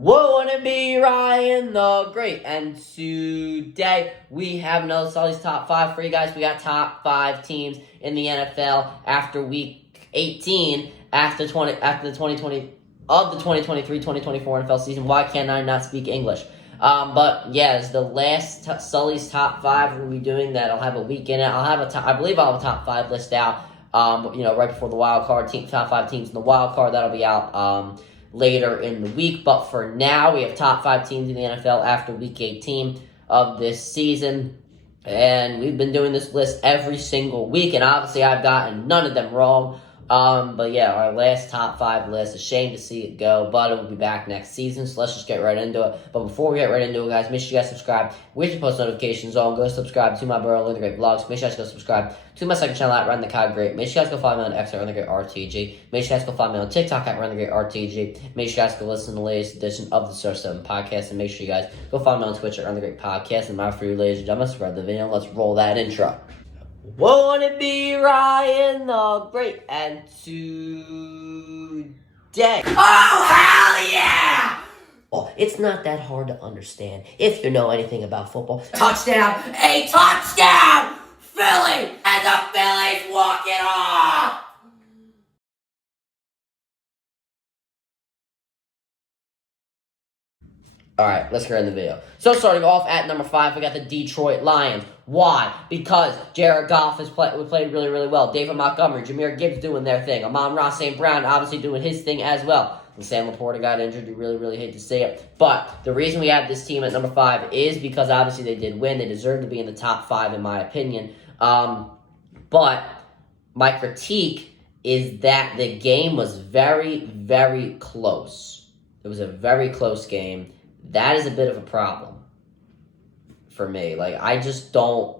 Wanna be Ryan the Great, and today we have another Sulli's Top 5 for you guys. We got top 5 teams in the NFL after week 18, after the 2023-2024 NFL season. Why can't I not speak English? But yeah, it's the last Sulli's Top 5 we're gonna be doing that. I'll have a week in it. I believe I'll have a top 5 list out. Right before the wild card team, top 5 teams in the wild card. That'll be out later in the week. But for now, we have top 5 teams in the NFL after week 18 of this season. And we've been doing this list every single week, and obviously I've gotten none of them wrong. But yeah, our last top 5 list. A shame to see it go, but it will be back next season, so let's just get right into it. But before we get right into it, guys, make sure you guys subscribe with your post notifications on. Go subscribe to my brother, the Great Vlogs. Make sure you guys go subscribe to my second channel at Run the Cog Great. Make sure you guys go follow me on X at Run the Great RTG. Make sure you guys go follow me on TikTok at Run the Great RTG. Make sure you guys go listen to the latest edition of the Source 7 podcast, and make sure you guys go follow me on Twitch at Run the Great Podcast. And my for you, ladies and gentlemen, subscribe to the video. Let's roll that intro. Wanna be Ryan the Great, and today, oh hell yeah! Oh, it's not that hard to understand if you know anything about football. Touchdown! A touchdown! Philly, and the Phillies walk it off! Alright, let's get in the video. So starting off at number 5, we got the Detroit Lions. Why? Because Jared Goff played really, really well. David Montgomery, Jahmyr Gibbs doing their thing. Amon-Ra St. Brown obviously doing his thing as well. And Sam Laporta got injured. You really, really hate to say it. But the reason we have this team at number 5 is because obviously they did win. They deserve to be in the top 5 in my opinion. But my critique is that the game was very, very close. It was a very close game. That is a bit of a problem for me. I just don't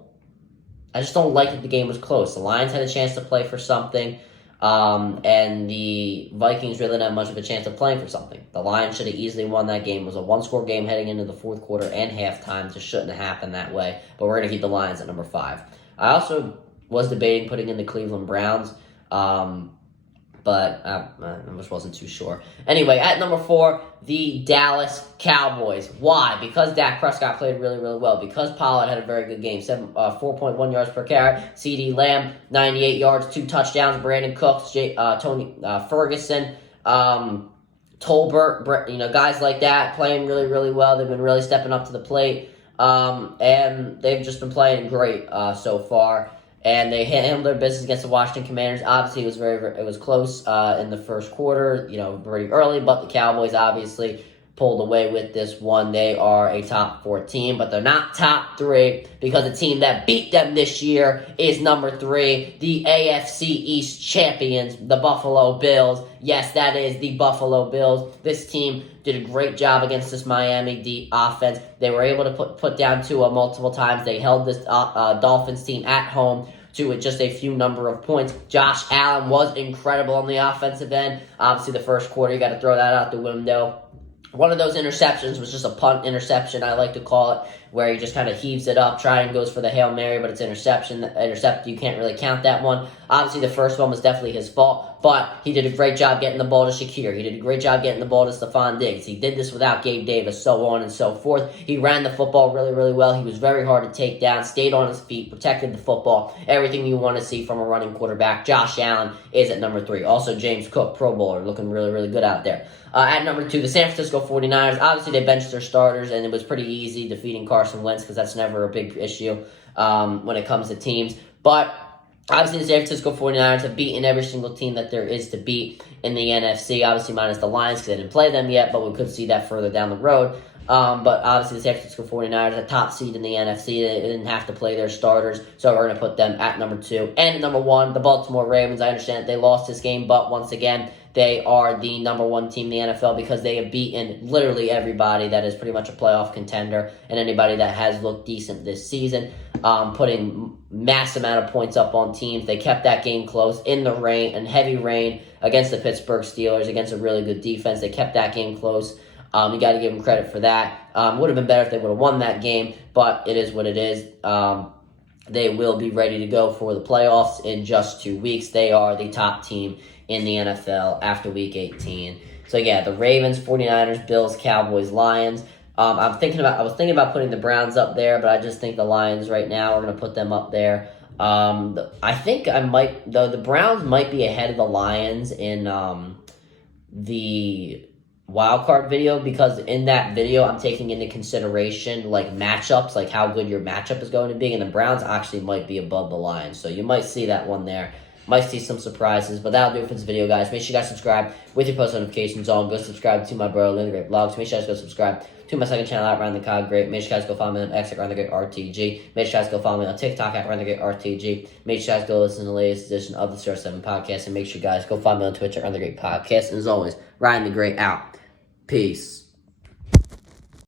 like that the game was close. The Lions had a chance to play for something, and the Vikings really didn't have much of a chance of playing for something. The Lions should have easily won that game. It was a one-score game heading into the fourth quarter and halftime. Just shouldn't have happened that way. But we're going to keep the Lions at number 5. I also was debating putting in the Cleveland Browns, but I just wasn't too sure. Anyway, at number 4, the Dallas Cowboys. Why? Because Dak Prescott played really, really well. Because Pollard had a very good game. 4.1 yards per carry. CeeDee Lamb, 98 yards, 2 touchdowns. Brandon Cooks, Tony Ferguson, Tolbert, guys like that playing really, really well. They've been really stepping up to the plate. And they've just been playing great so far. And they handled their business against the Washington Commanders. Obviously, it was close in the pretty early, but the Cowboys obviously pulled away with this one. They are a top 4 team, but they're not top 3 because the team that beat them this year is number 3, the AFC East champions, the Buffalo Bills. Yes, that is the Buffalo Bills. This team did a great job against this Miami offense. They were able to put down Tua multiple times. They held this Dolphins team at home to just a few number of points. Josh Allen was incredible on the offensive end. Obviously, the first quarter, you got to throw that out the window. One of those interceptions was just a punt interception, I like to call it, where he just kind of heaves it up, goes for the Hail Mary, but it's interception. You can't really count that one. Obviously, the first one was definitely his fault, but he did a great job getting the ball to Shakir. He did a great job getting the ball to Stephon Diggs. He did this without Gabe Davis, so on and so forth. He ran the football really, really well. He was very hard to take down, stayed on his feet, protected the football. Everything you want to see from a running quarterback. Josh Allen is at number 3. Also, James Cook, Pro Bowler, looking really, really good out there. At number 2, the San Francisco 49ers. Obviously, they benched their starters, and it was pretty easy defeating Carson Wentz because that's never a big issue when it comes to teams. But obviously, the San Francisco 49ers have beaten every single team that there is to beat in the NFC, obviously minus the Lions because they didn't play them yet, but we could see that further down the road. But obviously, the San Francisco 49ers, a top seed in the NFC, they didn't have to play their starters, so we're going to put them at number 2. And at number 1, the Baltimore Ravens. I understand that they lost this game, but once again, they are the number 1 team in the NFL because they have beaten literally everybody that is pretty much a playoff contender and anybody that has looked decent this season, putting mass amount of points up on teams. They kept that game close in the rain and heavy rain against the Pittsburgh Steelers, against a really good defense. They kept that game close. You got to give them credit for that. Would have been better if they would have won that game, but it is what it is. They will be ready to go for the playoffs in just 2 weeks. They are the top team in the NFL after Week 18. So yeah, the Ravens, 49ers, Bills, Cowboys, Lions. I was thinking about putting the Browns up there, but I just think the Lions right now are going to put them up there. I think I might, though the Browns might be ahead of the Lions in the wild card video, because in that video I'm taking into consideration like matchups, like how good your matchup is going to be, and the Browns actually might be above the Lions, so you might see that one there. Might see some surprises, but that'll do it for this video, guys. Make sure you guys subscribe with your post notifications on. Go subscribe to my bro, Learn the Great Vlogs. Make sure you guys go subscribe to my second channel at Ryan the Cog Great. Make sure you guys go follow me on X at Ryan the Great RTG. Make sure you guys go follow me on TikTok at Ryan the Great RTG. Make sure you guys go listen to the latest edition of the CR7 podcast, and make sure you guys go follow me on Twitch at Ryan the Great Podcast. And as always, Ryan the Great out. Peace.